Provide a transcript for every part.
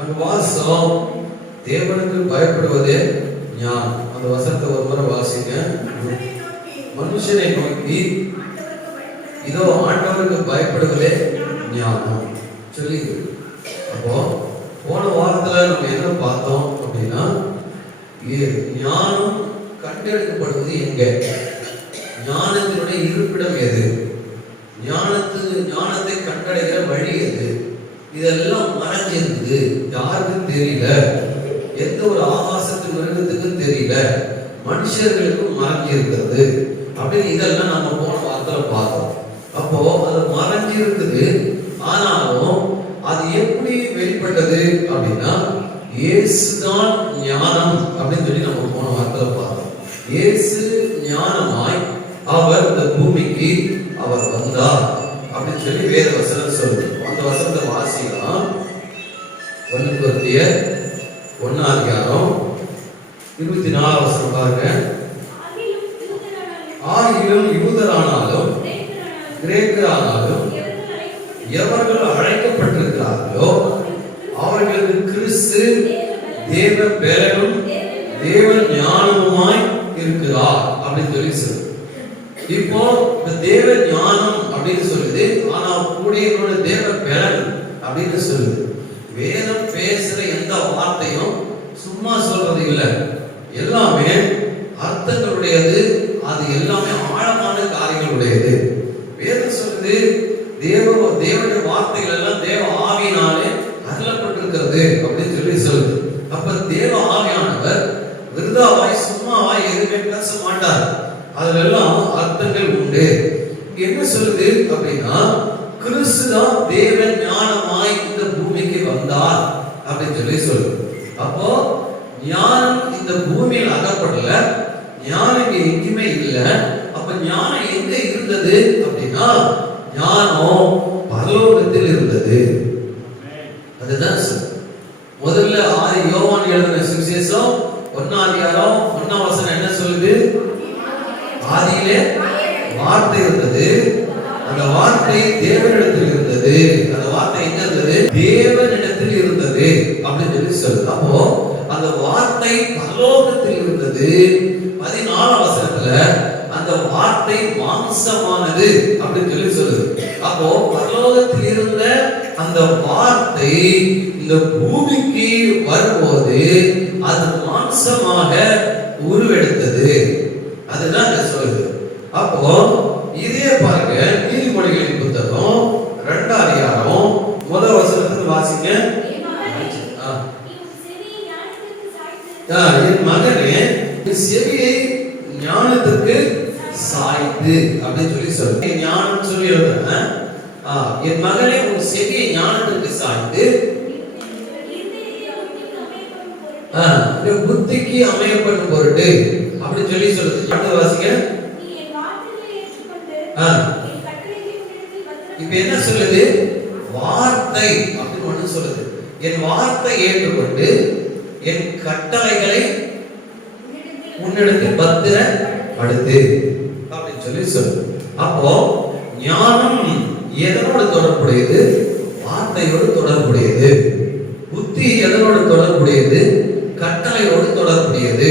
அங்க வாசம் தேவனுக்கு பயப்படுவதே ஞானம். அந்த வசனத்தை ஒரு முறை வாசிங்க. மனுஷனை நோக்கி இதோ ஆண்டவருக்கு பயப்படுவதே ஞானம் சொல்லி. அப்போ போன வாரத்துல நம்ம என்ன பார்த்தோம் அப்படின்னா, ஞானம் கண்டெடுக்கப்படுவது எங்க, ஞானத்தினுடைய இருப்பிடம் எது, ஞானத்தை கண்டடைகிற வழி எது, இதெல்லாம் மறைஞ்சிருக்குது, யாருக்கும் தெரியல. எந்த ஒரு ஆகாசத்து மிருகத்துக்கும் தெரியல, மனுஷர்களுக்கும் மறைஞ்சிருக்கிறது அப்படின்னு இதெல்லாம் நம்ம போன வாரத்துல பார்த்தோம். அப்போ அது மறைஞ்சிருக்குது. ஆனாலும் அது எப்படி வெளிப்பட்டது அப்படின்னா, இயேசுதான் ஞானம் அப்படின்னு சொல்லி நம்ம போன வாரத்துல பார்த்தோம். இயேசு ஞானமாய் அவர் இந்த பூமிக்கு அவர் வந்தார் அப்படின்னு சொல்லி வேத வசனம் சொல்லுது. அந்த வசனத்தை வாசிக்கலாம். 1 கொரிந்தியர் 1:24 வசனம் பாருங்க. ஆகிலும் யூதரானாலும் கிரேக்கரானாலும் எவர்கள் அழைக்கப்பட்டிருக்கிறார்களோ அவர்களுக்கு கிறிஸ்து தேவ பெலனும் தேவ ஞானமுமாய் இருக்கிறார் அப்படின்னு சொல்லி சொல்லு. இப்போ இந்த தேவ ஞானம் அப்படின்னு சொல்லுது, ஆனா கூடிய தேவ பெலன் அப்படின்னு சொல்லுது. வேதம் பேசுற எந்த வார்த்தையும் சும்மா சொல்றது இல்லை, எல்லாமே அர்த்தங்களுடையது. அது எல்லாமே ஆழமான காரியங்களுடையது. வேதம் சொல்லுது தேவனுடைய வார்த்தைகள் எல்லாம் தேவ ஆவியினாலே அருளப்பட்டிருக்கிறது அப்படின்னு சொல்லி சொல்லுது. அப்ப தேவ ஆவியானவர் விருதாவாய் சும்மாவாய் எதுவுமே பேச மாட்டார். அதுல எல்லாம் அர்த்தங்கள் உண்டு. என்ன சொல்லுது அப்படின்னா, கிறிஸ்து தான் தேவ ஞானமாய் இந்த பூமிக்கு வந்தார் அப்படின்னு சொல்லி சொல்லுது. அப்போ ஞானம் இந்த பூமியில் அகப்படல, ஞானம் இங்க எங்குமே இல்லை. அப்ப ஞானம் எங்க இருந்தது அப்படின்னா, ஞானம் பரலோகத்தில் இருந்தது. அதுதான் முதல்ல யோவான் எழுதின சுவிசேஷம் 1:1 என்ன சொல்லுது? ஆதியிலே வார்த்தை இருந்தது, அந்த வார்த்தை தேவனிடத்தில் இருந்தது. அந்த வார்த்தை எங்க இருந்தது? தேவனிடத்தில் இருந்தது அப்படின்னு சொல்லி சொல்லுது. அப்போ அந்த வார்த்தை பரலோகத்தில் இருந்தது. 14 வசனத்துல அந்த வார்த்தை மாம்சமானது அப்படின்னு சொல்லி சொல்லுது. அப்போ பரலோகத்தில் இருந்த அந்த வார்த்தை இந்த பூமிக்கு வரும்போது அது மாம்சமாக உருவெடுத்தது. அதுதான் சொல்லுது. அப்போ இதே பாருங்க, நீதிமொழிகளின் புத்தகம் 2 முதல் வசனத்துல வாசிங்க. என் மகனே செவியை ஞானத்துக்கு சாய்த்து அப்படின்னு சொல்லி சொல்லுங்க. ஞானம் சொல்லி எழுதுறேன். என் மகனே உன் செவியை ஞானத்துக்கு சாய்த்து புத்திக்கு அமையப்படும் பொருட்டு அப்படின்னு சொல்லி சொல்லுது. அடுத்த வாசிங்க. இப்ப என்ன சொல்லுது? வார்த்தை அப்படின்னு ஒண்ணு சொல்லுது. என் வார்த்தை ஏற்றுக்கொண்டு என் கட்டளைகளை உன்னிடத்தில் பத்திரப்படுத்து அப்படின்னு சொல்லி சொல்லுது. அப்போ ஞானம் எதனோடு தொடர்புடையது? வார்த்தையோடு தொடர்புடையது. புத்தி எதனோடு தொடர்புடையது? கட்டளையோடு தொடர்புடையது.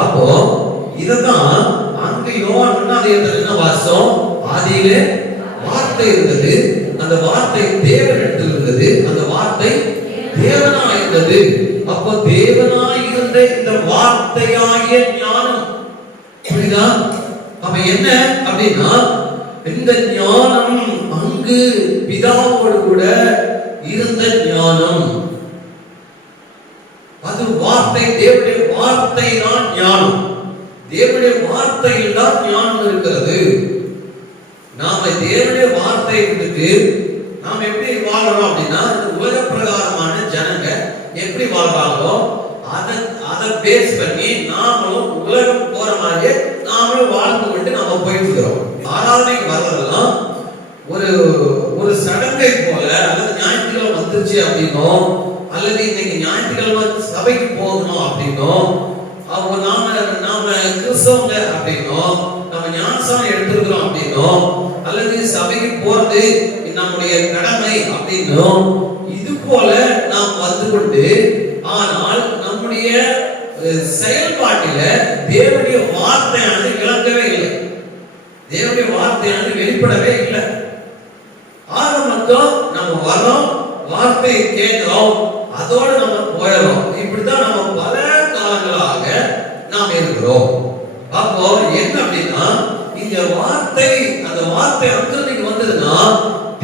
அப்போ இததான் அங்க யோவான் 1:1 வாசம், ஆதியிலே வார்த்தை இருந்தது, அந்த வார்த்தை தேவனிடத்தில் இருந்தது, அந்த வார்த்தை தேவனாய் இருந்தது. அப்போ தேவனாய் இருந்த இந்த வார்த்தையாகிய ஞானம், புரியுதா? அப்ப என்ன அப்படின்னா, இந்த ஞானம் அங்கு பிதாவோடு கூட இருந்த ஞானம். அது வார்த்தை, தேவனுடைய வார்த்தை தான் ஞானம். தேவனுடைய வார்த்தையில் தான் ஞானம் இருக்கிறது. நாம தேவனுடைய வார்த்தையை விட்டு நாம் எப்படி வாழறோம் அப்படின்னா, உலக பிரகாரமான ஜனங்க எப்படி வாழ்றாங்களோ அதை பேஸ் பண்ணி நாமளும் உலகம் போற மாதிரியே நாமளும் வாழ்ந்து கொண்டு நாம போயிட்டு இருக்கிறோம். ஆராதனைக்கு வர்றதெல்லாம் ஒரு சடங்கை போல, அல்லது ஞாயிற்றுக்கிழமை வந்துருச்சு அப்படின்னோ, அல்லது இன்னைக்கு ஞாயிற்றுக்கிழமை சபைக்கு போகணும் அப்படின்னோ, அவங்க நாம கிறிஸ்தவங்க அப்படின்னோ, நம்ம ஞானசானம் எடுத்திருக்கிறோம் அப்படின்னோ, அல்லது சபைக்கு போறது நம்முடைய கடமை அப்படின்னும் இது போல நாம் வந்து கொண்டு, ஆனால் நம்முடைய செயல்பாட்டில தேவனுடைய வார்த்தையானது விளங்கவே இல்லை, தேவனுடைய வார்த்தையானது வெளிப்படவே இல்லை. ஆக மொத்தம் நம்ம வரோம், வார்த்தையை கேட்கிறோம், அதோட நம்ம போயிடும். இப்படித்தான் நம்ம பல காலங்களாக நாம் இருக்கிறோம். அப்போ என்ன அப்படின்னா, இந்த வார்த்தை, அந்த வார்த்தை அங்கிருந்து வந்ததுன்னா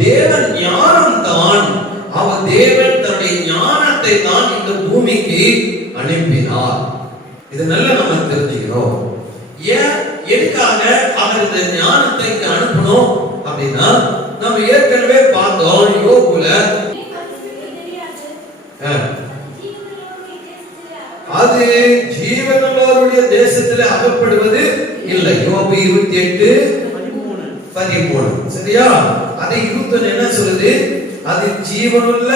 தேவன் ஞானம் தான். அவர் தேவன் தன்னுடைய ஞானத்தை தான் இந்த பூமிக்கு அனுப்பினார். இது நல்லா நம்ம தெரிஞ்சுக்கிறோம். ஏன், எதுக்காக அவர் இந்த ஞானத்தை இங்க அனுப்பணும் அப்படின்னா, நம்ம ஏற்கனவே பார்த்தோம் யோபுல அது ஜீவனுள்ளவருடைய தேசத்தில் அகப்படுவது இல்லை. யோபு 28:13. சரியா? அதை 21 என்ன சொல்லுது? அது ஜீவனுள்ள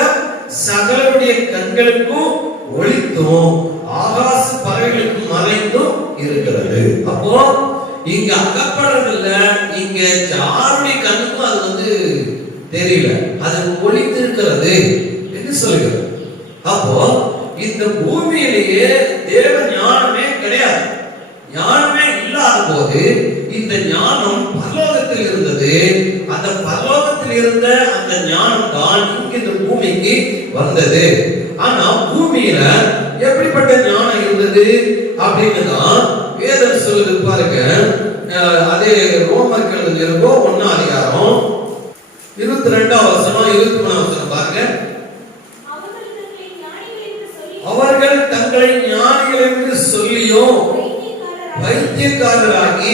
சகலருடைய கண்களுக்கும் ஒளித்தும் ஆகாச பறவைகளுக்கும் மறைந்தும் இருக்கிறது. அப்போ இங்க அகப்படுறதில்ல, இங்க யாருடைய கண்ணுக்கும் அது தெரியல, அது ஒளித்து இருக்கிறது என்று சொல்லுகிறது. அப்போ இந்த பூமியிலேயே தேவ ஞானமே கிடையாது. ஞானமே இல்லாத போது இந்த ஞானம் பரலோகத்தில் இருந்தது. அந்த பரலோகத்தில் இருந்த அந்த ஞானம் தான் இங்க இந்த பூமிக்கு வந்தது. ஆனா பூமியில எப்படிப்பட்ட ஞானம் இருந்தது அப்படின்னு தான் வேதம் சொல்லுது. பாருங்க, அதே ரோமர்கள் இருக்கும் 1 அதிகாரம் 22 வசனம் 23 வசனம் பாருங்க. அவர்கள் தங்களை ஞானிகள் என்று சொல்லியும் பைத்தியக்காரராகி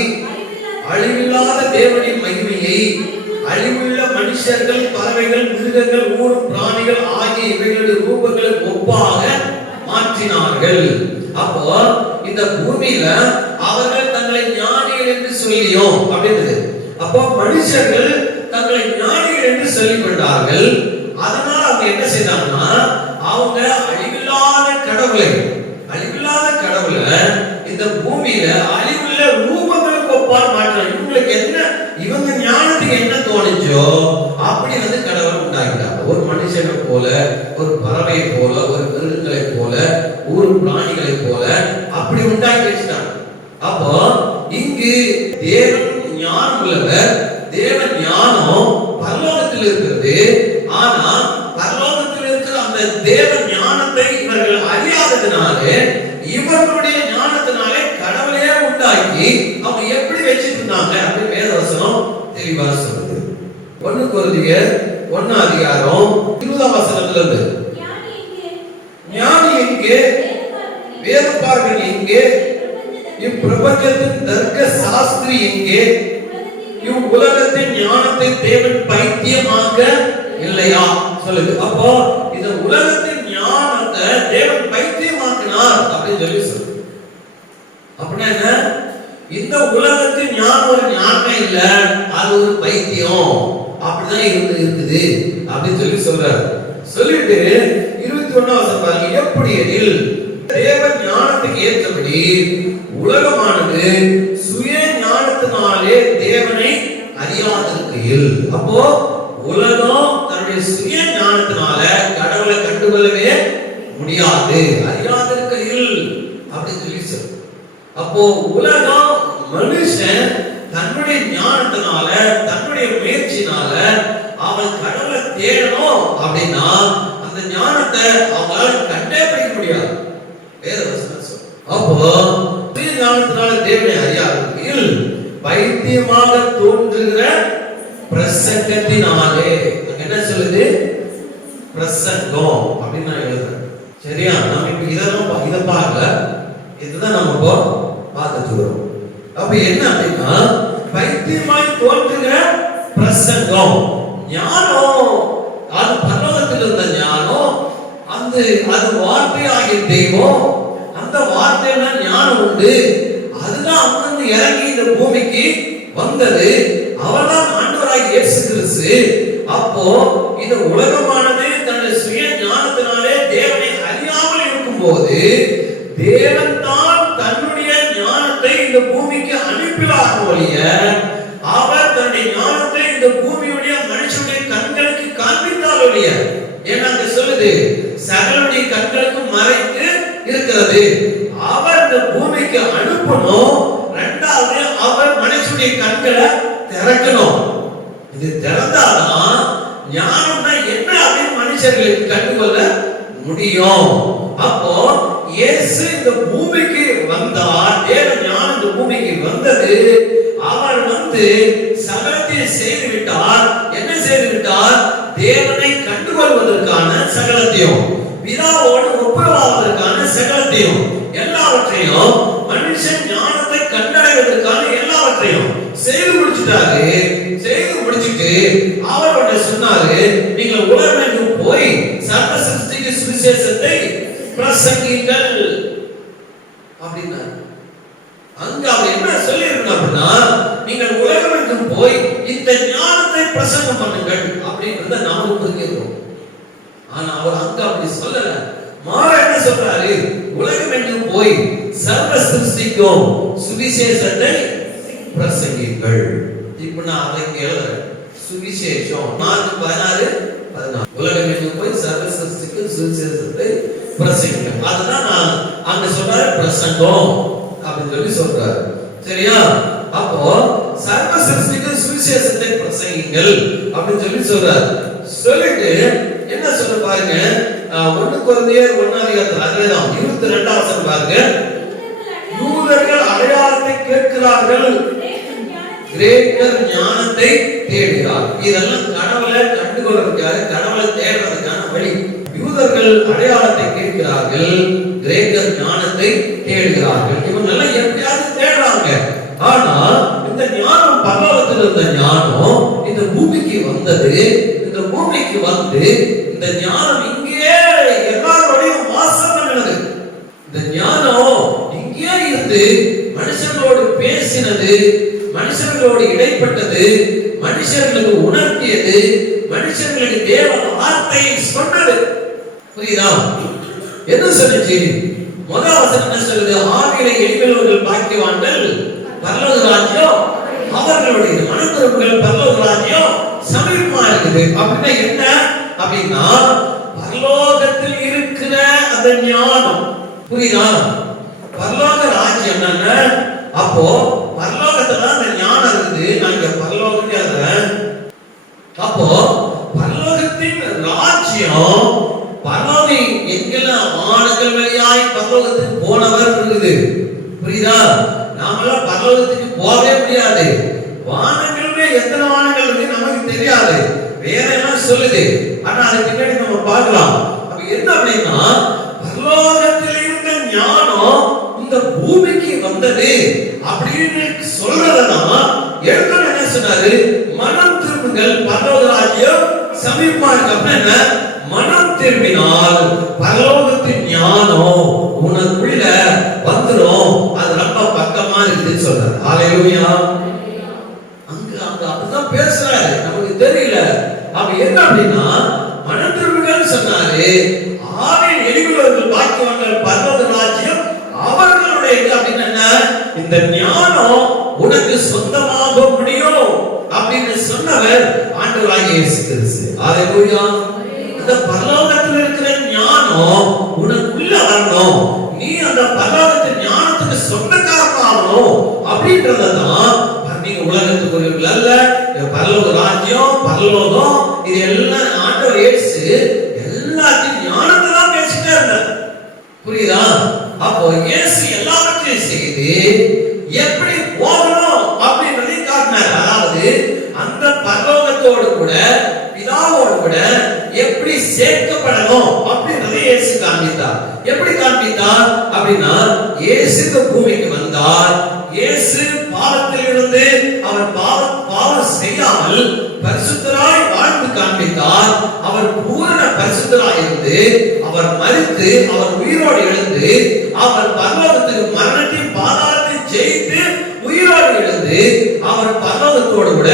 அழிவில்லாத தேவனின் மகிமையை அழிவுள்ள மனுஷர்கள், பறவைகள், மிருகங்கள், ஊரும் பிராணிகள் ஆகிய இவைகளுடைய ரூபங்களுக்கு ஒப்பாக மாற்றினார்கள். அப்போ இந்த பூமியில அவர்கள் தங்களை ஞானிகள் என்று சொல்லியும் அப்படின்றது. அப்போ மனுஷர்கள் தங்களை ஞானிகள் என்று சொல்லிக் கொண்டார்கள். அதனால அவங்க என்ன செய்தாங்கன்னா, அவங்க அழிவில்லாத கடவுளை இந்த பூமியில அழிவுள்ள ரூபங்களுக்கு ஒப்பால் மாற்றாங்க. இவங்களுக்கு என்ன, இவங்க ஞானத்துக்கு என்ன தோணுச்சோ அப்படி கடவுள் உண்டாக்கிட்டாங்க. ஒரு மனுஷனை போல, ஒரு பறவை போல, ஒரு மிருகங்களை போல, ஊர் பிராணிகளை போல அப்படி உண்டாக்கி வச்சுட்டாங்க. அப்போ இங்கு தேவன் ஞானம் உள்ளவர், தேவன் ஞானம் பரலோகத்தில் இருக்கிறது. ஆனா பரலோகத்தில் இருக்கிற அந்த தேவ ஞானத்தை இவர்கள் அறியாததினாலே, இவர்களுடைய ஞானத்தினாலே கடவுளையே உண்டாக்கி அவங்க எப்படி வச்சிட்டு இருந்தாங்க அப்படி வேதவசனம் தெளிவா சொல்லுது. 1 கொரிந்தியர் 1 அதிகாரம் 20 வசனத்துல இருந்து, ஞானி எங்கே, வேதபாரகன் எங்கே, இப்பிரபஞ்சத்தின் தர்க்க சாஸ்திரி எங்கே, இவ்வுலகத்தின் ஞானத்தை தேவன் பைத்தியமாக்க இல்லையா சொல்லுது. அப்போ இந்த உலகத்தின் ஞானத்தை தேவன் பைத்தியமாக்கினார் அப்படின்னு சொல்லு. அப்படின்னா என்ன, இந்த உலகத்தின் ஞானம் ஒரு ஞானமே இல்ல, அது ஒரு பைத்தியம் அப்படிதான் இருக்குது அப்படின்னு சொல்றாரு. சொல்லிட்டு 21 வசனம் பாருங்க. எப்படி எனில் தேவன் ஞானத்துக்கு ஏற்றபடி உலகமானது சுய ஞானத்தினாலே தேவனை அறியாதிருக்கையில், அப்போ உலகம் தன்னுடைய சுய ஞானத்தினால கடவுளை கண்டுகொள்ளவே முடியாது, அறியாதிருக்கையில் அப்படின்னு சொல்லி. அப்போ உலகம், மனுஷன் தன்னுடைய ஞானத்தினால, தன்னுடைய முயற்சினால அவன் கடவுளை தேடணும் அப்படின்னா அந்த ஞானத்தை அவங்களால கண்டே பிடிக்க முடியாது. அப்போ சுய ஞானத்தினால தேவனை அறியாதிருக்கையில் பைத்தியமாக தோன்றுகிற பிரசங்கத்தினாலே, என்ன சொல்லுது, பிரசங்கம் அப்படின்னு நான் எழுதுறேன். சரியா? நம்ம இப்ப இதை பார்க்கல, இதுதான் நம்ம இப்போ பார்த்துட்டு வரோம். அப்ப என்ன அப்படின்னா, பைத்தியமாய் தோன்றுகிற பிரசங்கம் ஞானம், அது பரலோகத்தில் இருந்த ஞானம், அது வார்த்தையாகிய தெய்வம், அந்த வார்த்தையில ஞானம் உண்டு, அதுதான் அங்கிருந்து இறங்கி இந்த பூமிக்கு வந்தது. அவர்தான் ஆண்டவராகிய இயேசு கிறிஸ்து. அப்போ இந்த உலகமானது தன்னுடைய சுய ஞானத்தினாலே தேவனை அறியாமல் இருக்கும்போது தேவன் தான் தன்னுடைய ஞானத்தை இந்த பூமிக்கு அனுப்பினார் ஒழிய, அவர் தன்னுடைய ஞானத்தை இந்த பூமியுடைய மனுஷனுடைய கண்கள் சொல்லலையே. ஏன்னா அங்க சொல்லுது சகலருடைய கண்களுக்கும் மறைத்து இருக்கிறது. அவர் இந்த பூமிக்கு அனுப்பணும். இரண்டாவது அவர் மனுஷனுடைய கண்களை திறக்கணும். இது திறந்தாதான் ஞானம்னா என்ன அப்படின்னு மனுஷர்களுக்கு கண்டுகொள்ள முடியும். அப்போ இயேசு இந்த பூமிக்கு வந்தார். தேவ ஞானம் இந்த பூமிக்கு வந்தது. அவர் சகலத்தை செய்து விட்டார். என்ன செய்து விட்டார்? தேவனை கண்டுகொள்வதற்கான சகலத்தையும், பிதாவோடு ஒப்புரவாவதற்கான சகலத்தையும், எல்லாவற்றையும் மனுஷன் ஞானத்தை கண்டடைவதற்கான எல்லாவற்றையும் செய்து முடிச்சிட்டாரு. செய்து முடிச்சிட்டு அவரோட சொன்னாரு, நீங்கள் உலகமெங்கும் போய் சர்வ சிருஷ்டிக்கு சுவிசேஷத்தை பிரசங்கிங்கள் அப்படின்னா. அங்க அவர் என்ன சொல்லி அப்படின்னா, நீங்கள் உலகமெங்கும் போய் இந்த ஞானத்தை பிரசங்கம் பண்ணுங்கள் அப்படின்றத நாம புரிஞ்சுக்கிறோம். ஆனா அவர் அங்க அப்படி சொல்லல. மாற என்ன சொல்றாரு? உலகமெங்கும் போய் சர்வ சிருஷ்டிக்கும் சுவிசேஷத்தை பிரசங்கிங்கள். இப்ப நான் அதை எழுதுறேன். சுவிசேஷம் 4:16 உலகமெங்கும் போய் சர்வ சிருஷ்டிக்கும் சுவிசேஷத்தை பிரசங்கிங்கள். அதுதான் நான் அங்க சொல்றாரு பிரசங்கம் அப்படின்னு சொல்லி சொல்றாரு. சரியா? அப்போ சர்வ சிருஷ்டிக்கும் சுவிசேஷத்தை பிரசங்கிங்கள் அப்படின்னு சொல்லி சொல்றாரு. சொல்லிட்டு என்ன சொல்ற பாருங்க, 1 கொரிந்தியர் 1:22 அதேதான் 22 வசனம் பாருங்க. யூதர்கள் அடையாளத்தை கேட்கிறார்கள், கிரேக்கர் ஞானத்தை தேடுகிறார். இதெல்லாம் கடவுளை கண்டுகொள்வதற்காக, கடவுளை தேடுறதுக்கான வழி. யூதர்கள் அடையாளத்தை கேட்கிறார்கள், கிரேக்கர் ஞானத்தை தேடுகிறார்கள். இவங்க எல்லாம் எப்படியாவது தேடுறாங்க. ஆனா இந்த ஞானம் பரலோகத்தில் இருந்த ஞானம் இந்த பூமிக்கு வந்தது. இந்த பூமிக்கு வந்து இந்த ஞானம் இங்கே எல்லாரோடையும் வாசம் பண்ணுது. இந்த ஞானம் இங்கே இருந்து மனுஷங்களோடு பேசினது, மனுஷங்களோடு இடைப்பட்டது, மனுஷர்களுக்கு உணர்த்தியது, மனுஷங்களுக்கு தேவ வார்த்தை சொன்னது. புரியுதா? என்ன சொல்லுச்சு? முதல் வசனம் என்ன சொல்லுது? ஆவியிலே எளிமையுள்ளவர்கள் பாக்கியவான்கள், பரலோக ராஜ்யம் அவர்களுடைய. மனதிருப்புகள் பரலோக ராஜ்யம் சமீபமா இருக்குது. அப்படின்னா என்ன அப்படின்னா, பரலோகத்தில் இருக்கிற அந்த ஞானம். புரியுதா? பரலோக ராஜ்யம் என்ன? அப்போ பரலோகத்துல அந்த ஞானம் இருக்குது. நாங்க பரலோகத்தை எழுதுறேன். அப்போ பரலோகத்தின் ராஜ்யம், பரலோகம் எங்கெல்லாம் வானங்கள் வழியாய் பரலோகத்துக்கு போனவர் இருக்குது. புரியுதா? நாமெல்லாம் பரலோகத்துக்கு போகவே முடியாது. வானங்களுமே எத்தனை வானங்கள் இருக்கு நமக்கு தெரியாது. வேற எல்லாம் சொல்லுது. ஆனா அது பின்னாடி நம்ம பார்க்கலாம். அப்ப என்ன அப்படின்னா, பரலோகத்தில் இருந்த ஞானம் இந்த பூமிக்கு வந்தது அப்படின்னு சொல்றதுதான். எழுத்தர் என்ன சொன்னாரு? மனம் திரும்புங்கள், பரலோக ராஜ்யம் சமீபமா இருக்கு. அப்படின்னா என்ன? மனம் திரும்பினால் பரலோகத்தின் ஞானம் உனக்குள்ள வந்துடும். அது ரொம்ப பக்கமா இருக்குன்னு சொல்றாரு. ஹல்லேலூயா. அங்க அப்படிதான் பேசுறாரு. நமக்கு தெரியல. அப்ப என்ன அப்படின்னா, மனம் திரும்புங்கள் சொன்னாரு. ஆவியின் எளிமையுள்ளவர்கள் பாக்கியவான்கள், பரலோக ராஜ்யம் அவர்களுடைய. அப்படின்னு என்ன? இந்த ஞானம் உனக்கு சொந்தமாக முடியும் அப்படின்னு சொன்னவர் ஆண்டவராகிய இயேசு கிறிஸ்து. ஹல்லேலூயா. அந்த பரலோகத்தில் இருக்கிற ஞானம் உனக்குள்ள வரணும். நீ அந்த பரலோகத்தின் ஞானத்துக்கு சொந்தக்காரனாகணும் அப்படின்றதான். நீங்க உலகத்துக்குரியவர்கள் அல்ல. பரலோக ராஜ்யம், பரலோகம், இது எல்லாம் ஆண்டவர் இயேசு எல்லாத்தையும் ஞானத்தை தான் பேசிட்டே இருந்தார். புரியுதா? அப்போ இயேசு எல்லாவற்றையும் செய்து எப்படி போகணும் அப்படின்றதை காட்டினார். அதாவது அந்த பரலோகத்தோடு கூட, பிதாவோடு கூட எப்படி சேர்க்கப்படணும் அப்படின்றதை இயேசு காண்பித்தார். எப்படி காண்பித்தார் அப்படின்னா, இயேசு இந்த பூமிக்கு வந்தார். இயேசு பாவத்தில் இருந்து அவர் பாவம் செய்யாமல் பரிசுத்தராய் வாழ்ந்து காண்பித்தார். அவர் பூரண பரிசுத்தராய் இருந்து அவர் மரித்து அவர் உயிரோடு எழுந்து அவர் பரலோகத்துக்கு மரணத்தையும் பாதாளத்தையும் ஜெயித்து உயிரோடு எழுந்து அவர் பரலோகத்தோடு கூட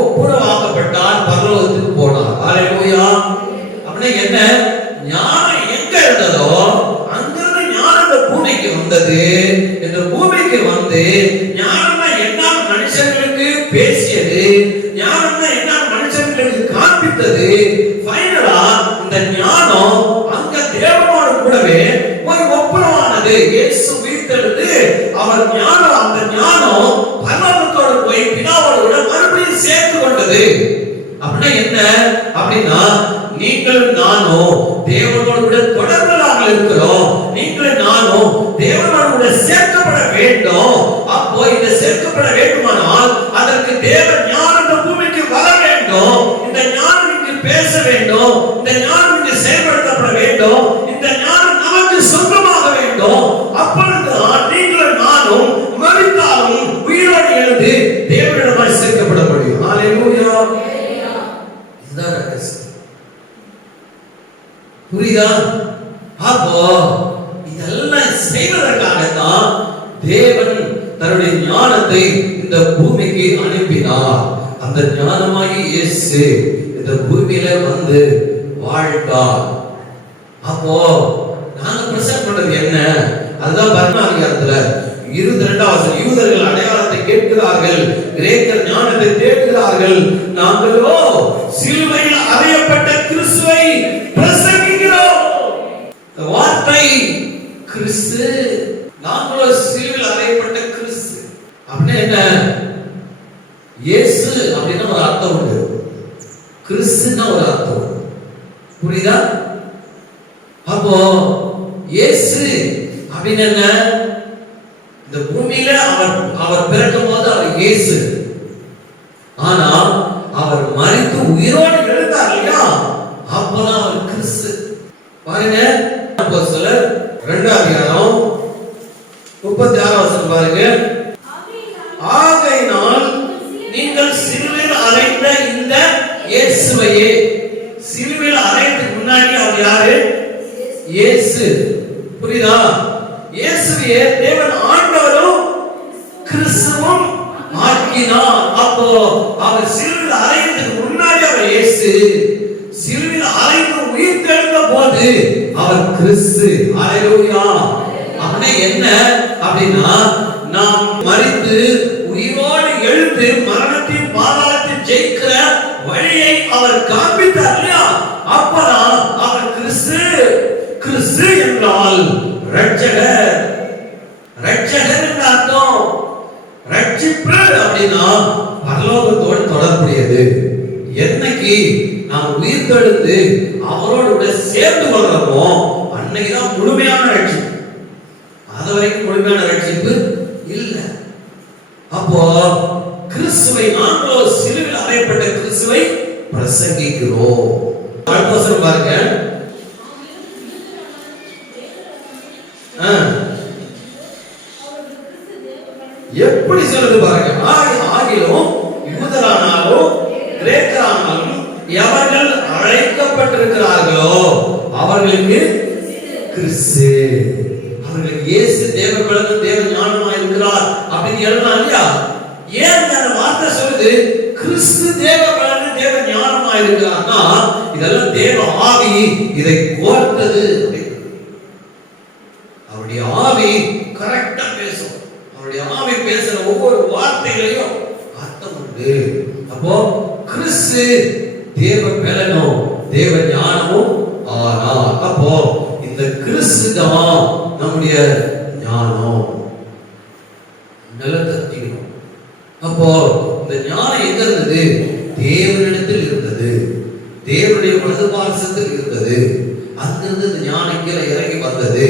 ஒப்புரவாக்கப்பட்டார். பரலோகத்துக்கு போனார். ஹல்லேலூயா. அப்படின்னா என்ன? ஞானம் எங்க இருந்ததோ அங்கிருந்து ஞானம் இந்த பூமிக்கு வந்தது. இந்த பூமிக்கு வந்து ஞானம் என்ன மனுஷங்களுக்கு பேசியது, ஞானம் என்ன மனுஷங்களுக்கு காண்பித்தது. ஃபைனலா அவர் ஞானம், அந்த ஞானம் பரலோகத்தோடு போய் பிதாவோடு கூட மறுபடியும் சேர்த்து கொண்டது. அப்படின்னா என்ன அப்படின்னா, நீங்களும் நானும் தேவனோடு கூட தொடர்பு நாங்கள் இருக்கிறோம். நீங்களும் நானும் தேவனோடு கூட சேர்க்கப்பட வேண்டும். அப்போ இந்த சேர்க்கப்பட வேண்டுமானால் அதற்கு தேவ ஞானம் இந்த பூமிக்கு வர வேண்டும். இந்த ஞானம் இங்கு பேச வேண்டும். இந்த ஞானம் இங்கு செயல்படுத்தப்பட வேண்டும். இந்த ஞானம் நமக்கு சொந்தமாக வேண்டும். அப்பொழுதுதான் நீங்களும் நானும் மரித்தாலும் உயிரோடு எழுந்து தேவனிடமாய் சேர்க்கப்பட முடியும். ஹல்லேலூயா. இதுதான் ரகசியம். புரியுதா? அப்போ இதெல்லாம் செய்வதற்காகத்தான் தேவன் தன்னுடைய ஞானத்தை இந்த பூமிக்கு அனுப்பினார். அந்த ஞானமாகி இயேசு இந்த பூமியில வந்து வாழ்ந்தார். அப்போ நாங்க பிரசங்கம் பண்றது என்ன? அதுதான் 14 22 யூதர்கள் அடையாளத்தை கேட்கிறார்கள், கிரேக்கர் ஞானத்தை தேடுகிறார்கள். நாங்களோ சிலுவையில் அறையப்பட்ட கிறிஸ்துவை பிரசங்கிக்கிறோம். வார்த்தை கிறிஸ்து, நாங்களோ சிலுவையில் அறையப்பட்ட கிறிஸ்து. அப்படின்னா என்ன? இயேசு அப்படின்னா ஒரு அர்த்தம் உண்டு, கிறிஸ்துன்னா ஒரு அர்த்தம். புரியுதா? அப்போ இயேசு அப்படின்னு என்ன? இந்த பூமியில அவர் பிறக்கும் போது அவர் இயேசு. ஆனா அவர் மரித்து உயிரோடு எழுந்தார் இல்லையா, அப்பதான் அவர் கிறிஸ்து. பாருங்க, அப்போஸ்தலர் 2 அதிகாரம் 36 பாருங்க. ஆகையினால் நீங்கள் சிலுவையில் அறைந்த இந்த இயேசுவையே, சிலுவையில் அறையதுக்கு முன்னாடி அவர் யாரு? இயேசு. புரியுதா? இயேசுவையே தேவன் ஆண்டவரும் கிறிஸ்துவும் ஆக்கினார். அப்போ அவர் சிலுவையில் அறையதுக்கு முன்னாடி அவர் இயேசு, சிலுவையில் அறைந்து உயிர் தெழுந்த போது அவர் கிறிஸ்து. ஹல்லேலூயா. அப்படின்னா என்ன அப்படின்னா, நாம் மரித்து உயிரோடு எழுந்து மரணத்தின் பாதாளத்தை ஜெயிக்கிற வழியை அவர் காண்பித்தார் இல்லையா, அப்பதான் அவர் கிறிஸ்து. கிறிஸ்து என்றால் ரட்சகர். ரட்சகர் என்ற அர்த்தம். ரட்சிப்பு அப்படின்னா பரலோகத்தோடு தொடர்புடையது. என்னைக்கு நாம் உயிர் தெழுந்து அவரோடு கூட சேர்ந்து கொள்றோமோ அன்னைக்குதான் முழுமையான ரட்சிப்பு. அது வரைக்கும் முழுமையான ரட்சிப்பு இல்லை. அப்போ கிறிஸ்துவை நாங்களோ சிலுவையில் அறையப்பட்ட கிறிஸ்துவை பிரசங்கிக்கிறோம். அடுத்த வசனம் பாருங்க. எப்படி சொல்லுது பாருங்க. ஆகிலும் யூதரானாலும் கிரேக்கரானாலும் எவர்கள் அழைக்கப்பட்டிருக்கிறார்களோ அவர்களுக்கு கிறிஸ்து, அவர்களுக்கு இயேசு தேவ பலனும் தேவ ஞானமா இருக்கிறார் அப்படின்னு எழுதலாம் இல்லையா? ஏன் அந்த வார்த்தை சொல்லுது கிறிஸ்து தேவ பலனும் தேவ ஞானமா இருக்கிறார்னா, இதெல்லாம் தேவ ஆவி இதை கோர்த்தது. அவருடைய ஆவி கரெக்டா பேசும். அவருடைய ஆவி பேசுற ஒவ்வொரு வார்த்தையிலையும் அர்த்தம் உண்டு. அப்போ கிறிஸ்து தேவ பலனும் தேவ ஞானமும் ஆனார். அப்போ இந்த கிறிஸ்து தான் நம்முடைய ஞானம். நல்லா தெரிஞ்சுக்கணும். அப்போ இந்த ஞானம் எங்க இருந்தது? தேவனிடத்தில் இருந்தது, தேவனுடைய வலது பார்சத்தில் இருந்தது. அங்கிருந்து இந்த ஞானம் கீழே இறங்கி வந்தது,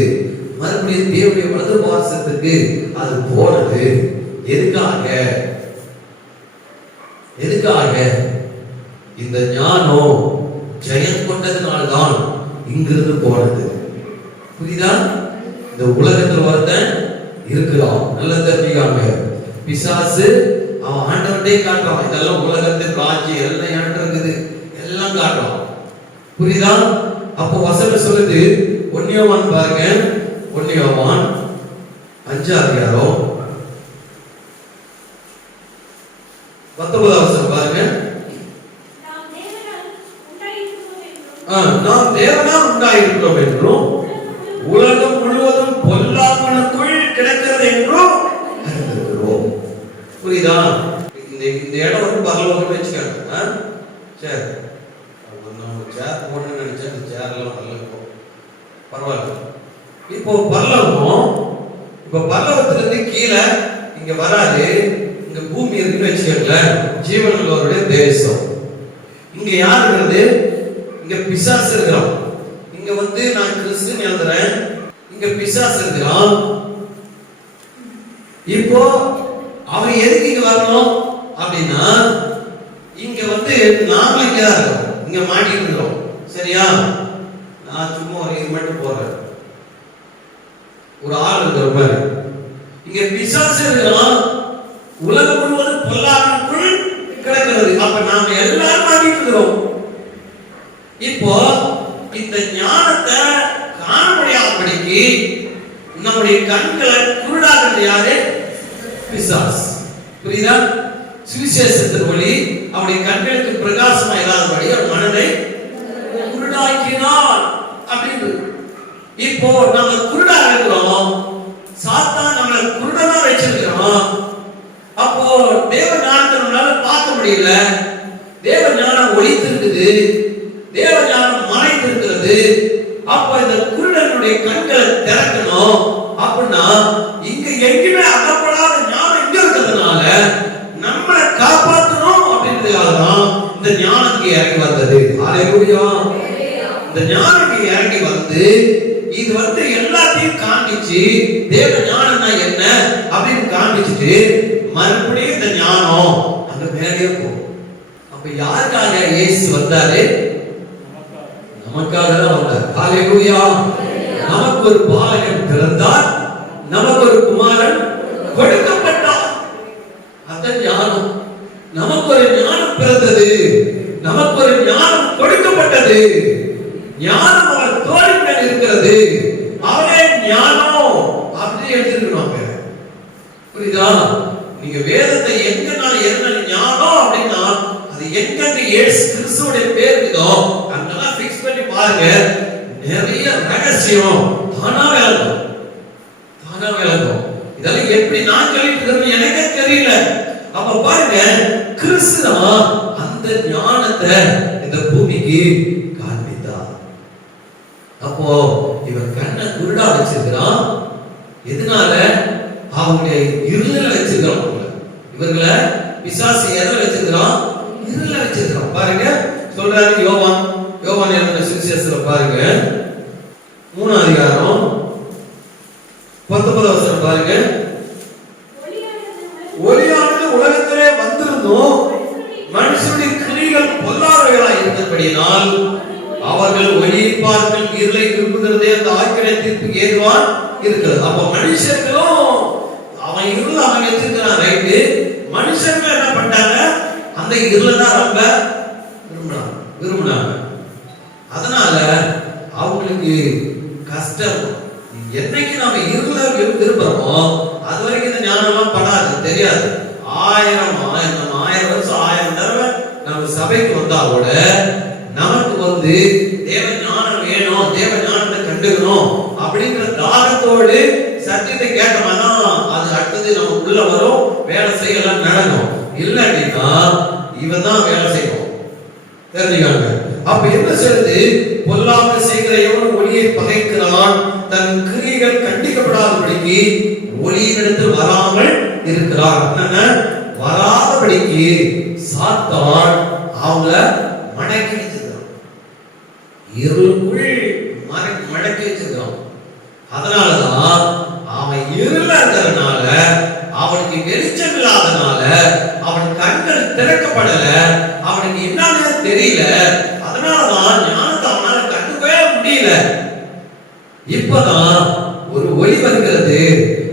மறுபடியும் தேவனுடைய வலது பார்சத்துக்கு அது போனது. எதுக்காக? எதுக்காக? இந்த ஞானம் ஜெயம் கொண்டதுனால்தான் இங்கிருந்து போனது. புரியுதா? இந்த உலகத்தில் ஒருத்தன் இருக்கிறான், நல்லா தெரிஞ்சுக்காங்க. பிசாசு அவன் ஆண்டவன்டே காட்டுறான். இதெல்லாம் உலகத்தின் ராஜ்யம் எல்லாம் என்கிட்ட இருக்குது, எல்லாம் காட்டுறான். புரியுதா? அப்போ வசனம் சொல்லுது, 1 யோவான் பாருங்க, 1 யோவான் 5 அதிகாரம் 19 வசனம் பாருங்க. நாம் தேவனால் உண்டாயிருக்கிறோம் என்றும் உலகம் முழுவதும் பொல்லாங்கனுக்குள் கிடக்கிறது என்றும் அறிந்திருக்கிறோம். புரியுதா? இந்த இடம் வந்து பரலோகம்னு வச்சுக்காங்க. சரி, சேர் போடணும்னு நினைச்சேன், அந்த சேர்லாம் வரல. இப்போ பரவாயில்ல. இப்போ பரலோகம் இப்ப பரலோகத்துல இருந்து கீழே இங்க வராது, இங்க பூமி இருக்குன்னு வச்சுக்கோங்களேன், ஜீவனுள்ளவருடைய தேசம். இங்க யார் இருக்கிறது? இங்க பிசாசு இருக்கிறான். இங்க நான் கிறிஸ்துன்னு எழுதுறேன், இங்க பிசாசு இருக்கிறான். இப்போ அவன் எதுக்கு இங்க வரணும் அப்படின்னா, இங்க நாம இங்கதான் இருக்கோம், இங்க மாட்டிட்டு இருக்கிறோம். சரியா? நான் சும்மா ஒரு இது மட்டும் போடுறேன், ஒரு ஆள் இருக்கிற மாதிரி. இங்க பிசாசு இருக்கிறான், உலகம் முழுவதும் பொல்லாதவனுக்குள் கிடக்கிறது. அப்ப நாம எல்லாரும் மாட்டிட்டு இருக்கிறோம். இப்போ இந்த ஞானத்தை காண முடியாதபடிக்கு நம்முடைய கண்களை குருடாகிறது யாரு? பிசாஸ். புரியுதா? சுவிசேஷத்தின் வழி அவருடைய கண்களுக்கு பிரகாசமா இல்லாதபடி அவர் மனதை குருடாக்கினான் அப்படின்னு. இப்போ நம்ம குருடா இருக்கிறோம், சாத்தான் நம்மளை குருடனா வச்சிருக்கிறோம். அப்போ தேவ ஞானத்தை நம்மளால பார்க்க முடியல. தேவ ஞானம் ஒளித்திருக்குது, தேவ ஞானம் மறைத்திருக்கிறது. அப்ப இந்த குருடனுடைய கண்களை திறக்கணும் அப்படின்னா, இங்க எங்கேயுமே அகப்படாத ஞானம் இங்க இருக்கிறதுனால நம்மளை காப்பாற்றணும் அப்படின்றதுக்காக தான் இந்த ஞானத்துக்கு இறங்கி வந்தது. ஹல்லேலூயா. இந்த ஞானத்துக்கு இறங்கி வந்து இது எல்லாத்தையும் காண்பிச்சு தேவ ஞானம்னா என்ன அப்படின்னு காண்பிச்சுட்டு மறுபடியும் இந்த ஞானம் அங்க மேலே போகும். அப்ப யாருக்காக இயேசு வந்தாரு? நமக்காக தான் வந்தார். ஹல்லேலூயா. நமக்கு ஒரு பாலகன் பிறந்தார், நமக்கு ஒரு குமாரன் கொடுக்கப்பட்டார். அந்த ஞானம், நமக்கு ஒரு ஞானம் பிறந்தது, நமக்கு ஒரு ஞானம் கொடுக்கப்பட்டது. ஞானம் அவர் தோளின் மேல் இருக்கிறது, அவரே ஞானம் அப்படி எழுதிருக்கணும். புரியுதா? நீங்க வேதத்தை எங்க என்ன ஞானம் அப்படின்னா அது எங்க இயேசு கிறிஸ்துவோட பேர் இருக்குதோ அங்கெல்லாம் ஃபிக்ஸ் பண்ணி பாருங்க, நிறைய ரகசியம் தானா விளங்கும், தானா விளங்கும். இதெல்லாம் எப்படி நான் கேள்விப்பட்டது எனக்கே தெரியல. அப்ப பாருங்க, கிறிஸ்து தான் அந்த ஞானத்தை இந்த பூமிக்கு காண்பித்தார். அப்போ இவன் கண்ணை குருடா வச்சிருக்கிறான். எதனால? அவங்களுடைய இருள வச்சிருக்கான். இவர்களை பிசாசு எதை வச்சிருக்கிறான்? இருள வச்சிருக்கான். பாருங்க, சொல்றாரு யோவான் எழுதின சுவிசேஷத்துல பாருங்க, 3ஆம் அதிகாரம் 19 வசனம் பாருங்க. ஒளியானது உலகத்திலே வந்திருந்தும் மனுஷனுடைய கிரியைகள் பொல்லாதவைகளாய் இருந்தபடியினால் அவர்கள் ஒளியை பார்த்து இருளை விரும்புகிறதே அந்த ஆக்கினை தீர்ப்புக்கு ஏதுவான் இருக்கிறது. அப்ப மனுஷர்களும் அவன் இருள் அவன் வச்சிருக்கிறான், ரைட்டு. மனுஷர்கள் என்ன பண்ணிட்டாங்க? அந்த இருளை தான் ரொம்ப விரும்பினாங்க. அதனால அவங்களுக்கு கஷ்டம். என்னைக்கு நம்ம இருள விரும்புறோமோ அது வரைக்கும் இந்த ஞானம் படாது, தெரியாது. 1000 வருஷம் 1000 தடவை நம்ம சபைக்கு வந்தா கூட நமக்கு தேவ ஞானம் வேணும், தேவ ஞானத்தை கண்டுக்கணும் அப்படிங்கிற தாகத்தோடு சத்தியத்தை கேட்டோம்னா அது அடுத்தது நம்ம உள்ள வரும், வேலை செய்யலாம் நடக்கும். இல்லை அப்படின்னா இவன் தான் வேலை செய்வோம், தெரிஞ்சுக்காங்க. அப்ப என்ன சொல்லுது? பொல்லாத செய்கிற எவன் ஒளியை பகைக்கிறான், தன் கிரியைகள் கண்டிக்கப்படாதபடிக்கு ஒளியினிடத்தில் வராமல் இருக்கிறான். என்ன? வராதபடிக்கு சாத்தான் அவங்கள மடக்கி வச்சிருக்கான், இருளுக்குள் மடக்கி வச்சிருக்கான். அதனாலதான் அவன் இருள இருக்கிறதுனால, அவனுக்கு வெளிச்சம் இல்லாதனால, அவன் கண்கள் திறக்கப்படல, அவனுக்கு என்னன்னு தெரியல. அதனாலதான் ஞானத்தை அவனால கண்டுக்கவே முடியல. இப்பதான் ஒரு ஒளி வருகிறது,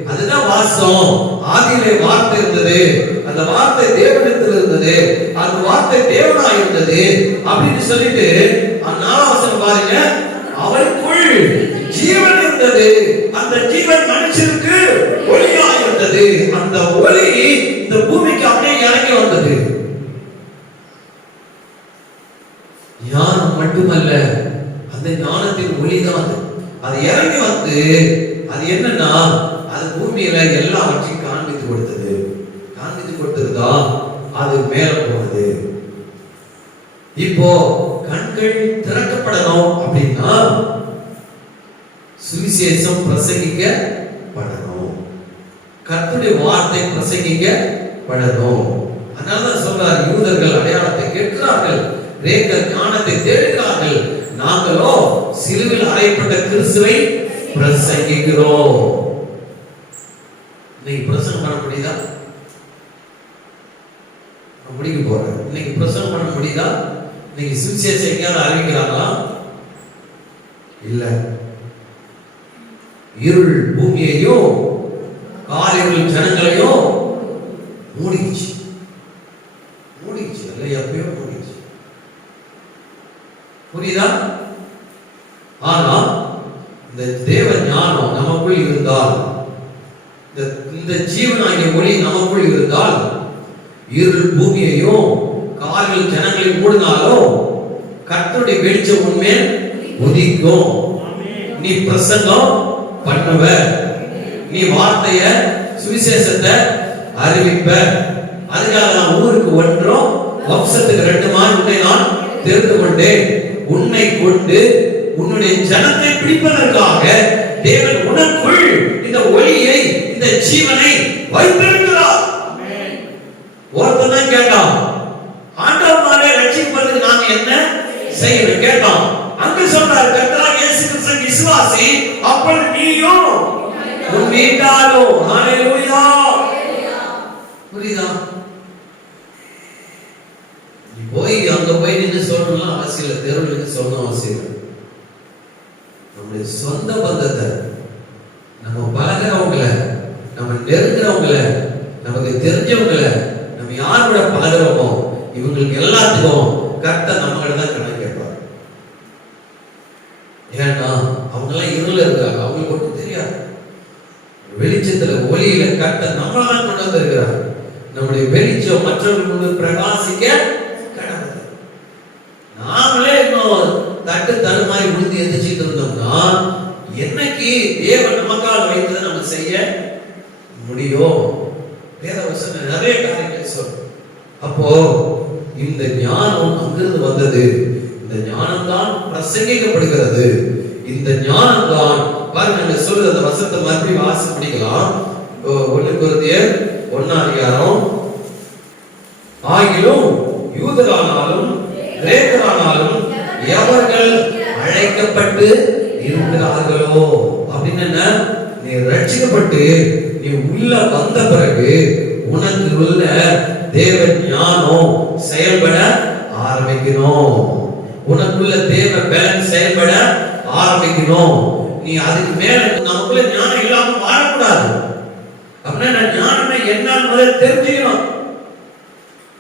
அதுதான் வாசம். ஆதியிலே வார்த்தை இருந்தது, அந்த வார்த்தை தேவனிடத்தில் இருந்தது, அந்த வார்த்தை தேவனா இருந்தது அப்படின்னு சொல்லிட்டு 4ஆம் வசனம் பாருங்க, அவருக்குள் ஜீவன் இருந்தது, அந்த ஜீவன் மனுஷனுக்கு ஒளியா இருந்தது. அந்த ஒளி இந்த பூமிக்கு அப்படியே இறங்கி வந்தது. ஞானம் மட்டுமல்ல, அந்த ஞானத்தின் ஒளிதான் அது இறங்கி வந்து அது என்னன்னா அது பூமியில எல்லாவற்றையும் காண்பித்து கொடுத்தது. காண்பித்து கொடுத்ததுதான் அது மேல போனது. இப்போ கண்கள் திறக்கப்படணும் அப்படின்னா சுவிசேஷம் பிரசங்கிக்கப்படணும். கர்த்தருடைய வார்த்தை பிரசங்கிக்கப்படணும். அதனாலதான் சொல்றார், யூதர்கள் அடையாளத்தை கேட்கிறார்கள், கிரேக்கர் ஞானத்தை தேடுகிறார்கள், நாங்களோ சிலுவையில் அறையப்பட்ட கிறிஸ்துவை பிரசங்கிக்கிறோம். இன்னைக்கு பிரசங்கம் பண்ண முடியுதா? முடிக்க போறேன். இன்னைக்கு பிரசங்கம் பண்ண முடியுதா? இன்னைக்கு சுவிசேஷம் எங்கேயாவது அறிவிக்கிறாங்களா? இல்ல. இருள் பூமியையும் காரிருள் ஜனங்களையும் மூடிச்சு. அல்ல, எப்பயோ மூடிச்சு. புரியுதா? ஆனா இந்த தேவ ஞானம் நமக்குள் இருந்தால், இந்த ஜீவனாகிய ஒளி நமக்குள் இருந்தால், இருள் பூமியையும் காரிருள் ஜனங்களையும் மூடினாலும் கர்த்தருடைய வெளிச்சம் உன்மேல் உதிக்கும். நீ பிரசங்கம் பண்ணுவ, நீ வார்த்தைய சுவிசேஷத்தை அறிவிப்ப. அதுக்காக நான் ஊருக்கு ஒன்றும் வம்சத்துக்கு 2 உன்னை நான் தெரிந்து கொண்டேன். உன்னை கொண்டு உன்னுடைய ஜனத்தை பிடிப்பதற்காக தேவன் உனக்குள் இந்த ஒளியை, இந்த ஜீவனை வைத்திருக்கிறார். ஒருத்தன் கேட்டான், ஆண்டவராலே ரட்சிப்பதற்கு நாம என்ன செய்யணும் கேட்டான். அங்க சொல்றார், கர்த்தராகிய இயேசு கிறிஸ்துவின் விசுவாசி, அப்பொழுது நீயும் உன் வீட்டாரும். ஹல்லேலூயா. புரியுதா? நீ போய் அங்க போய் நின்று சொல்லணும் அவசியம் இல்லை, தெருவில் நின்று சொல்லணும் அவசியம் இல்லை. நம்முடைய சொந்த பந்தத்தை, நம்ம பழகிறவங்களை, நம்ம நெருங்குறவங்களை, நமக்கு தெரிஞ்சவங்களை, நம்ம யார் கூட பழகிறோமோ இவங்களுக்கு எல்லாத்துக்கும் கர்த்தர் நம்மகிட்ட தான் கணக்கு கேட்பார். ஏன்னா அவங்க எல்லாம் இருள இருக்காங்க, அவங்களுக்கு ஒன்றும் தெரியாது. வெளிச்சத்துல ஒளியில கர்த்தர் நம்மளாம் கொண்டு வந்திருக்கிறார். நம்முடைய வெளிச்சம் மற்றவர்களுக்கு பிரகாசிக்க கடவுள். நாமளே இன்னும் தட்டு தடுமாறி விழுந்து எந்திரிச்சிட்டு இருந்தோம்னா என்னைக்கு தேவன் நமக்கால் வைத்ததை நம்ம செய்ய முடியும்? வேதவசனம் நிறைய காரியங்களை சொல்லும். அப்போ இந்த ஞானம் அங்கிருந்து வந்தது. இந்த ஞானம் தான் பிரசங்கிக்கப்படுகிறது. இந்த ஞானம் தான் பாருங்க, சொல்றது அந்த வசனத்தை மறுபடியும் வாசி படிக்கலாம். 1 கொரிந்தியர் 1 ஆகிலும் யூதரானாலும் கிரேக்கரானாலும் எவர்கள் அழைக்கப்பட்டு இருக்கிறார்களோ, அப்படின்னு நீ ரட்சிக்கப்பட்டு நீ உள்ள வந்த பிறகு உனக்கு உள்ள தேவ ஞானம் செயல்பட ஆரம்பிக்கணும். உனக்குள்ள தேவ பலன் செயல்பட ஆரம்பிக்கணும். நீ அதுக்கு மேல நமக்குள்ள ஞானம் இல்லாம வாழக்கூடாது. அப்படின்னா ஞானமே என்னன்னு முதல்ல தெரிஞ்சுக்கணும்.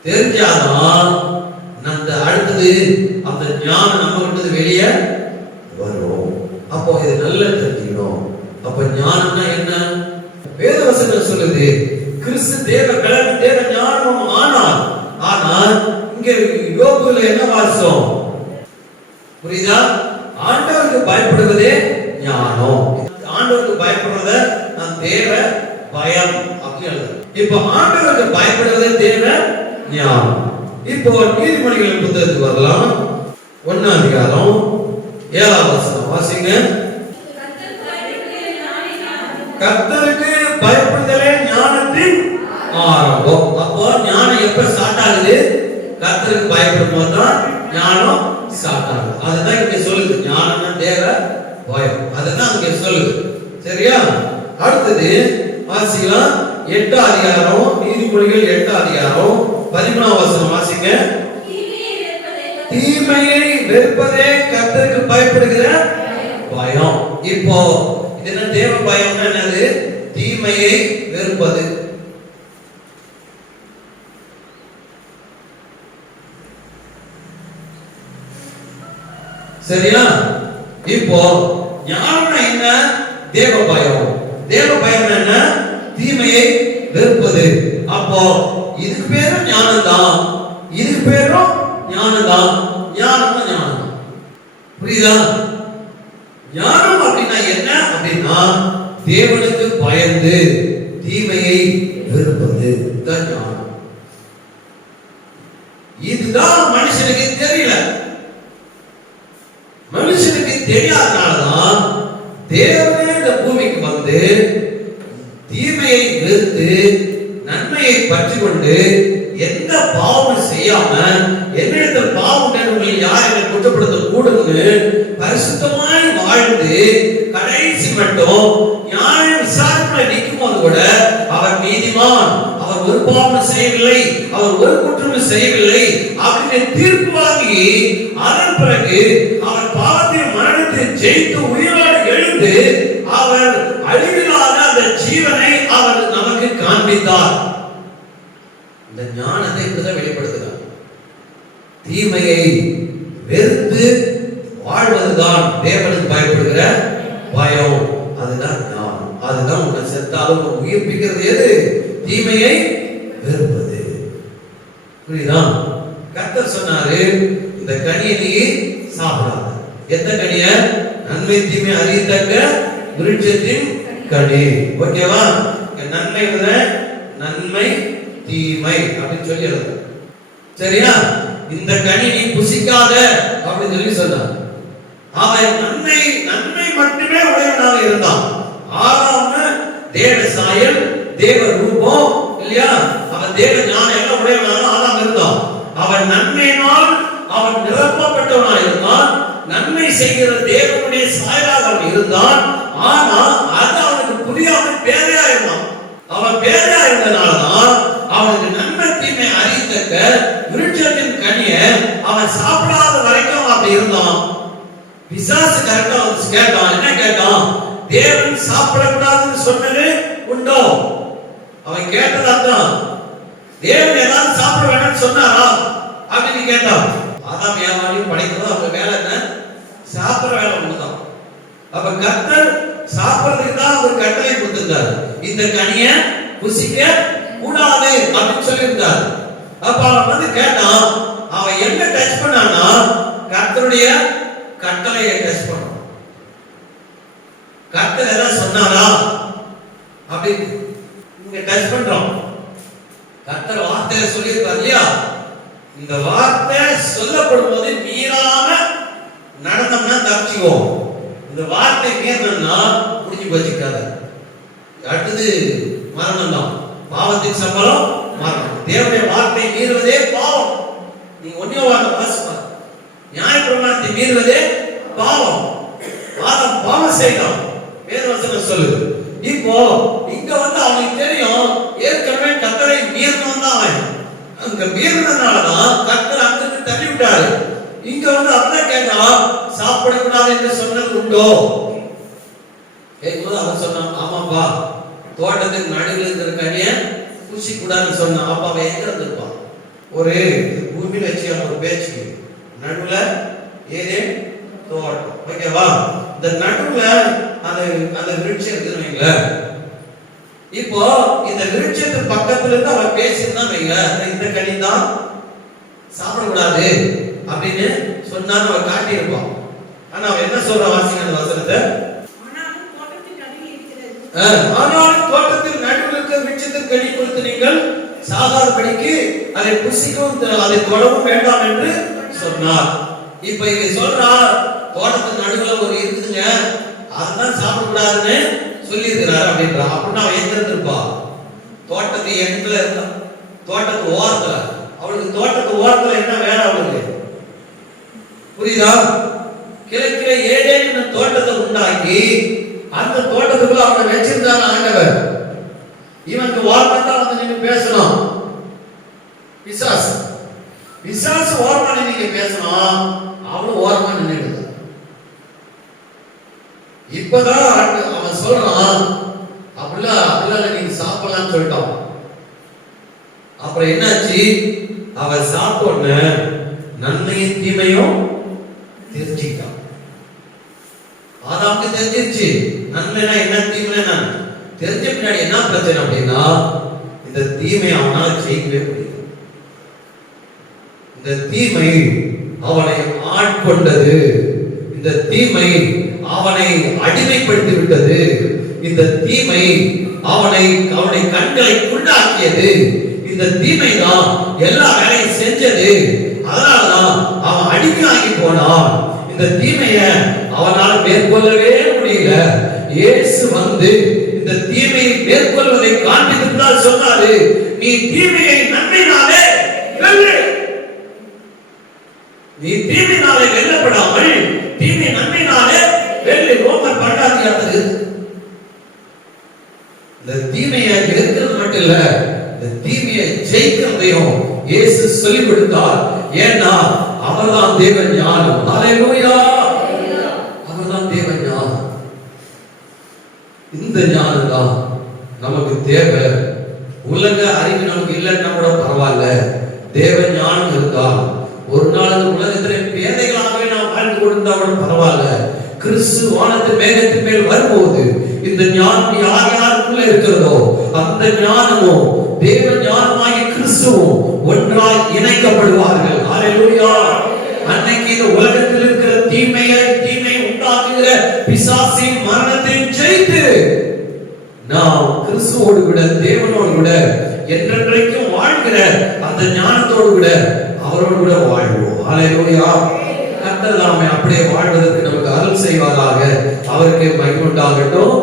தெரிஞ்சாதான் அந்த அடுத்தது அந்த ஞானம் நம்ம கிட்ட வெளியே வரும். அப்போ இது நல்லா தெரிஞ்சுக்கணும். அப்ப ஞானம்னா என்ன? வேதவசனம் சொல்லுது, கிறிஸ்து தேவ பலன் தேவ ஞானம். ஆனால் இங்க யோபுல என்ன வாசம் புரியுதா? ஆண்டவருக்கு பயப்படுவதே ஞானம். ஆண்டவருக்கு பயப்படுறத நான் தேவ பயம் அப்படின்னு. இப்போ ஆண்டவருக்கு பயப்படுவதே தேவ ஞானம். இப்போ நீதிமொழிகளின் புத்தகத்துக்கு வரலாம். 1 வாசிங்க. கர்த்தருக்கு பயப்படுதலே ஞானத்தின் ஆரம்பம். அப்போ ஞானம் எப்ப ஸ்டார்ட் ஆகுது? கர்த்தருக்கு பயப்படும் போதுதான் ஞானம் ஸ்டார்ட் ஆகுது. அதுதான் இங்க சொல்லுது, ஞானம்னா தேவ பயம். அதுதான் இங்க சொல்லுது. சரியா? அடுத்தது வாசிக்கலாம். 8 நீதிமொழிகள் 8 13 வாசிங்க. தீமையை வெறுப்பதே கர்த்தருக்கு பயப்படுகிற பயம். இப்போ இது என்ன தேவ பயம்? என்னது? தீமையை வெறுப்பது. சரியா? இப்போ ஞானம் என்ன? தேவ பயம். தேவ பயம் என்ன? தீமையை வெறுப்பது. அப்போ இதுக்கு பேரும் ஞானம் தான், இதுக்கு பேரும் ஞானம் தான். ஞானம் ஞானம். புரியுதா? ஞானம் அப்படின்னா என்ன? அப்படின்னா தேவனுக்கு பயந்து தீமையை வெறுப்பது தான் ஞானம். இதுதான் மனுஷனுக்கு தெரியல. மனுஷனுக்கு தெரியாதனாலதான் தேவனே இந்த பூமிக்கு வந்து தீமையை வெறுத்து நன்மையை பற்றி கொண்டு எந்த பாவமும் செய்யாம என்னிடத்தில் பாவம் என்று யார் என்னை குற்றப்படுத்த கூடும்னு பரிசுத்தமாய் வாழ்ந்து கடைசி மட்டும் நியாய விசாரணை நிற்கும் போது கூட அவர் நீதிமான், அவர் ஒரு பாவம் செய்யவில்லை, அவர் ஒரு குற்றம் செய்யவில்லை அப்படின்னு தீர்ப்பு வாங்கி அதன் பிறகு அவர் பாவத்தின் மரணத்தை ஜெயித்து உயிரோடு எழுந்து அவர் அழிவில்லாத அந்த ஜீவனை அவர் நமக்கு காண்பித்தார். இந்த ஞானத்தை இப்படிதான் வெளிப்படுத்துகிறார். தீமையை வெறுத்து வாழ்வதுதான் தேவனுக்கு பயப்படுகிற பயம். அதுதான் ஞானம். அதுதான் உன்னை செத்தாலும் உயிர்ப்பிக்கிறது. எது? தீமையை வெறுப்பது. புரியுதா? கர்த்தர் சொன்னாரு, இந்த கனியை நீ சாப்பிடாத. எந்த கனிய? நன்மை தீமை அறியத்தக்க விருட்சத்தின் கனி. ஓகேவா? நன்மை நன்மை தீமை அப்படின்னு சொல்லி எழுது. சரியா? இந்த கனி நீ புசிக்காத அப்படின்னு சொல்லி சொன்னார். அவன் நன்மை நன்மை மட்டுமே உடையவனாக இருந்தான். ஆதாம் தேவ சாயல், தேவ ரூபம் இல்லையா? அவன் தேவ ஞானம் எல்லாம் உடையவனாக ஆதாம் இருந்தான். அவன் நன்மையினால் அவன் நிரப்பப்பட்டவனாக இருந்தான். நன்மை செய்கிற தேவனுடைய சாயலாக அவன் இருந்தான். ஆனா அது அவனுக்கு புரியாமல் பேரையா இருந்தான். அவன் பேரையா இருந்தனால்தான் அவனுக்கு நன்மை தீமை அறியத்தக்க விருட்சத்தின் கனியை அவன் சாப்பிடாத வரைக்கும் அப்படி இருந்தான். பிசாசு கரெக்டா வந்து கேட்டான். என்ன கேட்டான்? தேவன் சாப்பிடக்கூடாதுன்னு சொன்னது உண்டோ? அவன் கேட்டது அதான். தேவன் ஏதாவது சாப்பிட வேணும்னு சொன்னாரா அப்படின்னு கேட்டான். ஆதாம் ஏவாளையும் படைக்கிறது அவங்க வேலை என்ன? சாப்பிட வேலை ஒண்ணுதான். அப்ப கர்த்தர் சாப்பிடுறதுக்கு தான் ஒரு கட்டளை கொடுத்திருந்தார். இந்த கனியை புசிக்க கூடாது அப்படின்னு சொல்லியிருந்தார். அப்ப அவன் வந்து கேட்டான். அவன் என்ன டச் பண்ணான்னா கர்த்தருடைய கட்டளையை டச் பண்ணான். கர்த்தர் ஏதாவது சொன்னாரா அப்படின்னு இங்க டச் பண்றோம். கர்த்தர் வார்த்தையில சொல்லியிருக்கார் இல்லையா? இந்த வார்த்தை சொல்லப்படும் போது மீறாம நடந்தோம்னா தப்பிச்சுக்குவோம். இந்த வார்த்தை மீறணும்னா முடிஞ்சு போச்சுக்காத. அடுத்தது மரணம் தான். பாவத்தின் சம்பளம் மரணம். தேவனுடைய வார்த்தை மீறுவதே பாவம். நீங்க ஒன்னே வார்த்தை வாசிப்பார். நியாயப்பிரமாணத்தை மீறுவதே பாவம். பாவம் செய்யலாம். வேதவசனம் சொல்லுது. இப்போ இங்க வந்து அவனுக்கு தெரியும் ஏற்கனவே கர்த்தரை மீறணும் தான். அவன் அங்க மீறினதுனாலதான் கர்த்தர் அங்கிருந்து தள்ளி விட்டாரு. இங்க வந்து அப்படியே கேட்டான், சாப்பிடக்கூடாது என்று சொன்னது உண்டோ? கேட்கும்போது அவன் சொன்னான், ஆமாப்பா தோட்டத்துக்கு நடுவில் இருக்கிற கனியை பூசி கூடாதுன்னு சொன்னான். அப்ப அவன் எங்க இருந்திருப்பான்? ஒரு பூமியில வச்சு ஒரு பேச்சு நடுவுல ஏதே தோட்டம். ஓகேவா? இந்த நடுவுல அந்த விருட்சம் இருக்குன்னு. இப்போ இந்த விருட்சத்து பக்கத்துல இருந்து அவன் பேசியிருந்தான் வைங்க, இந்த கனி தான் சாப்பிடக்கூடாது அப்படின்னு சொன்னான்னு அவன் காட்டியிருப்பான். ஆனா அவன் என்ன சொல்ற? வாசிங்க அந்த வசனத்தை. ஆனாலும் தோட்டத்தில் நடுவில் இருக்க விருட்சத்தின் கனி குறித்து நீங்கள் சாகாதபடிக்கு அதை புசிக்கவும் அதை தொடவும் வேண்டாம் என்று சொன்னார். இப்ப இங்க சொல்றா தோட்டத்தின் நடுவில் ஒரு இருக்குதுங்க, அதுதான் சாப்பிடக்கூடாதுன்னு சொல்லி இருக்கிறாரு அப்படின்றா. அப்படின்னா அவன் எங்க இருந்திருப்பா? தோட்டத்து எண்ட்ல இருந்தா, தோட்டத்து ஓரத்துல. அவளுக்கு தோட்டத்து ஓரத்துல என்ன வேலை அவளுக்கு? புரியுதா? கிழக்கில ஏதேன்னு தோட்டத்தை உண்டாக்கி அந்த தோட்டத்துக்குள்ள அவனை வச்சிருந்தாங்க ஆண்டவர். இவனுக்கு ஓரமா வந்து நீங்க பேசணும். பிசாசு ஓரமா நீங்க பேசணும். அவளும் ஓரமா நின்றுடுது. இப்பதான் அவன் சொல்றான், அப்படிலாம் நீங்க சாப்பிடலாம்னு சொல்லிட்டான். அப்புறம் என்னாச்சு? அவன் சாப்பிட நன்மையும் தீமையும் தெரிஞ்சுக்கிட்டான். ஆதாமுக்கு தெரிஞ்சிருச்சு நன்மைனா என்ன தீமைனா. தெரிஞ்ச பின்னாடி என்ன பிரச்சனை அப்படின்னா, இந்த தீமை அவனால ஜெயிக்கவே முடியும். இந்த தீமை அவனை ஆட்கொண்டது. இந்த தீமை அவனை அடிமைப்படுத்தி விட்டது. இந்த தீமை அவனை கண்களை குண்டாக்கியது. இந்த தீமை தான் எல்லா வேலையும் செஞ்சது. அதனாலதான் அவன் அடிமையாகி போனான். இந்த தீமையை அவனால் மேற்கொள்ளவே முடியல. இயேசு வந்து இந்த இந்த தீமையை மேற்கொள்வதை காண்பித்தால் சொன்னாரு, நீ தீமையை நன்மையினாலே வெல்லு. நீ தீமையினாலே வெல்லப்படாமல் தீமை நன்மையினாலே வெல்லு. ரோமர் 12 இந்த தீமையை எதிர்க்கிறது மட்டும் இல்ல, இந்த தீமையை ஜெயிக்கிறதையும் இயேசு சொல்லிக் கொடுத்தார். ஏன்னா அவர்தான் தேவ ஞானம். ஹல்லேலூயா. அவர்தான் தேவ ஞானம். இந்த ஞானம் தான் நமக்கு தேவை. உலக அறிவு நமக்கு இல்லைன்னா கூட பரவாயில்ல, தேவ ஞானம் இருந்தால் ஒரு நாள் இந்த உலகத்திலே பேதைகளாகவே நாம் வாழ்ந்து கொடுத்தா கூட பரவாயில்ல. கிறிஸ்து வானத்து மேகத்தின் மேல் வரும்போது இந்த ஞானம் யார் யாருக்குள்ள இருக்கிறதோ அந்த ஞானமும் தேவ ஞானமாகிய கிறிஸ்துவும் ஒன்றாய் இணைக்கப்படுவார்கள். ஹல்லேலூயா. அன்னைக்கு இந்த உலகத்தில் இருக்கிற தீமை உண்டாக்குகிற பிசாசின் மரணத்தை ஜெயித்து நாம் கிறிஸ்துவோடு கூட தேவனோடு கூட என்றென்றைக்கும் வாழ்கிற அந்த ஞானத்தோடு கூட அவரோடு கூட வாழ்வோம். ஹல்லேலூயா. கர்த்தர் நாமே அப்படியே வாழ்வதற்கு நமக்கு அருள் செய்வாராக. அவருக்கு மகிமை உண்டாகட்டும்.